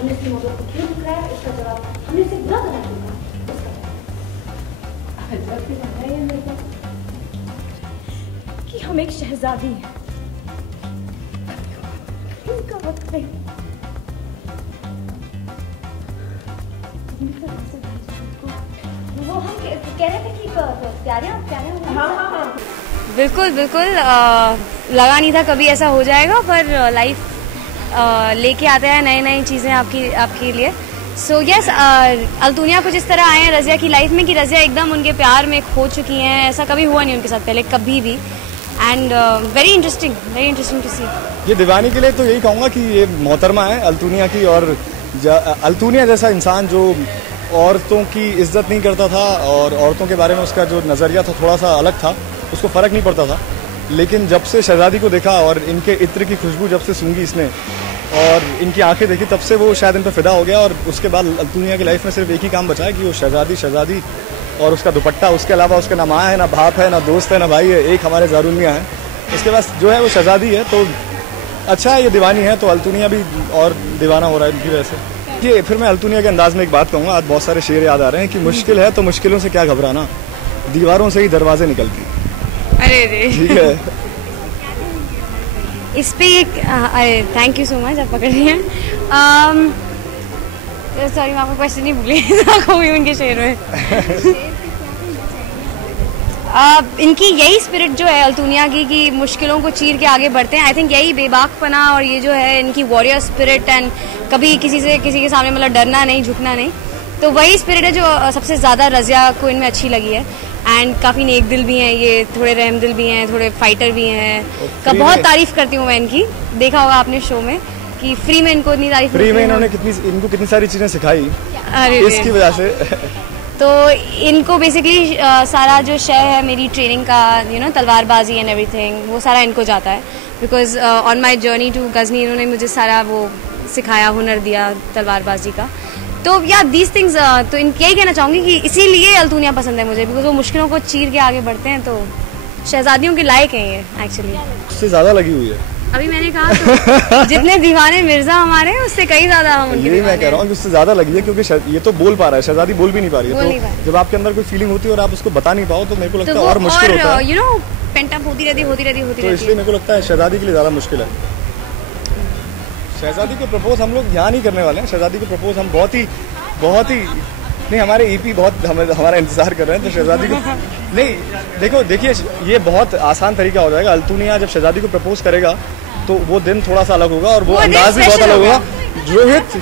हमने इसकी मोहब्बत को क्यों ठुकराया, इसका जवाब हमने इसे बुरा बना दिया, इसका जवाब भी पता है मेरे को कि हम एक शहजादी हैं, इनका वक्त नहीं। वो हम कह रहे थे कि प्यारे हाँ बिल्कुल बिल्कुल लगा नहीं था कभी ऐसा हो जाएगा, पर लाइफ लेके आता है नई नई चीज़ें आपके लिए। सो यस, अल्तुनिया कुछ इस तरह आए हैं रज़िया की लाइफ में कि रज़िया एकदम उनके प्यार में खो चुकी हैं। ऐसा कभी हुआ नहीं उनके साथ पहले कभी भी, एंड वेरी इंटरेस्टिंग टू सी। ये दीवानी के लिए तो यही कहूँगा कि ये मोहतरमा है अल्तुनिया की, और अल्तुनिया जैसा इंसान जो औरतों की इज्जत नहीं करता था और औरतों के बारे में उसका जो नज़रिया था थोड़ा सा अलग था, उसको फ़र्क नहीं पड़ता था। लेकिन जब से शहजादी को देखा और इनके इत्र की खुशबू जब से सूंघी इसने और इनकी आंखें देखी, तब से वो शायद इन पर फिदा हो गया। और उसके बाद अल्तुनिया की लाइफ में सिर्फ एक ही काम बचा है कि वो शहजादी और उसका दुपट्टा, उसके अलावा उसका ना माँ है, ना बाप है, ना दोस्त है, ना भाई है, एक हमारे ज़ारुल मियां है। उसके पास जो है वो शहजादी है। तो अच्छा है, ये दीवानी है तो अल्तुनिया भी और दीवाना हो रहा है इनकी वजह से। ये फिर मैं अल्तुनिया के अंदाज में एक बात कहूँगा, आज बहुत सारे शेर याद आ रहे हैं कि मुश्किल है तो मुश्किलों से क्या घबराना, दीवारों से ही दरवाजे निकलती। अरे ठीक है, इस पे एक थैंक यू सो मच, आप पकड़ रही हैं। सॉरी, मैं आपको क्वेश्चन नहीं भूली कोई उनके शेर में। इनकी यही स्पिरिट जो है अल्तुनिया की मुश्किलों को चीर के आगे बढ़ते हैं। आई थिंक यही बेबाकपना और ये जो है इनकी वॉरियर स्पिरिट, एंड कभी किसी के सामने मतलब डरना नहीं, झुकना नहीं, तो वही स्पिरिट है जो सबसे ज़्यादा रज़िया को इनमें अच्छी लगी है। एंड काफ़ी नेक दिल भी हैं ये, थोड़े रहमदिल भी हैं, थोड़े फाइटर भी हैं। बहुत तारीफ़ करती हूँ मैं इनकी, देखा होगा आपने शो में कि फ्री में इनको इतनी तारीफ, फ्री में इन्होंने इनको कितनी सारी चीज़ें सिखाई इसकी वजह से। तो इनको बेसिकली सारा जो शय है मेरी ट्रेनिंग का, तलवारबाजी एंड एवरीथिंग, वो सारा इनको जाता है। Because on my journey to Ghazni इन्होंने मुझे सारा वो सिखाया, हुनर दिया तलवारबाजी का। तो या दीज थिंग्स, तो इनके यही कहना चाहूँगी कि इसीलिए अल्तुनिया पसंद है मुझे, बिकॉज वो मुश्किलों को चीर के आगे बढ़ते हैं। तो शहजादियों के लायक हैं ये एक्चुअली। उससे ज़्यादा लगी हुई है, अभी मैंने कहा तो जितने दीवाने मिर्जा हमारे उससे कई ज़्यादा हम उनके यही मैं कह रहा हूँ कि उससे ज़्यादा लगी है, क्योंकि ये तो बोल पा रहा है, शहजादी बोल भी नहीं पा रही है। तो जब आपके अंदर कोई फीलिंग होती है और आप उसको बता नहीं पाओ तो मेरे को लगता है और मुश्किल होता है, पेंटअप होती रहती। तो इसलिए मेरे को लगता है शहजादी के लिए ज़्यादा मुश्किल है। शहजादी को प्रपोज हम लोग यहाँ नहीं करने वाले हैं। शहजादी को प्रपोज हम बहुत ही नहीं, हमारे ईपी बहुत हमारा इंतजार कर रहे हैं। तो शहजादी को नहीं, देखिए ये बहुत आसान तरीका हो जाएगा। अल्तुनिया जब शहजादी को प्रपोज करेगा तो वो दिन थोड़ा सा अलग होगा और वो अंदाज भी बहुत अलग होगा। रोहित,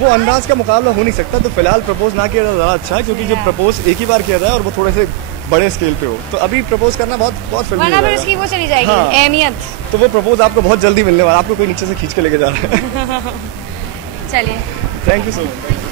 वो अंदाज का मुकाबला हो नहीं सकता। तो फिलहाल प्रपोज ना किया ज़्यादा अच्छा है, क्योंकि जब प्रपोज एक ही बार किया जाए और वो थोड़े से बड़े स्केल पे हो, तो अभी प्रपोज करना बहुत फिल्मी हो जाएगा। उसकी वो चली जाएगी अहमियत। तो वो प्रपोज आपको बहुत जल्दी मिलने वाला, आपको कोई नीचे से खींच के लेके जा रहा है। चलिए, थैंक यू सो मच।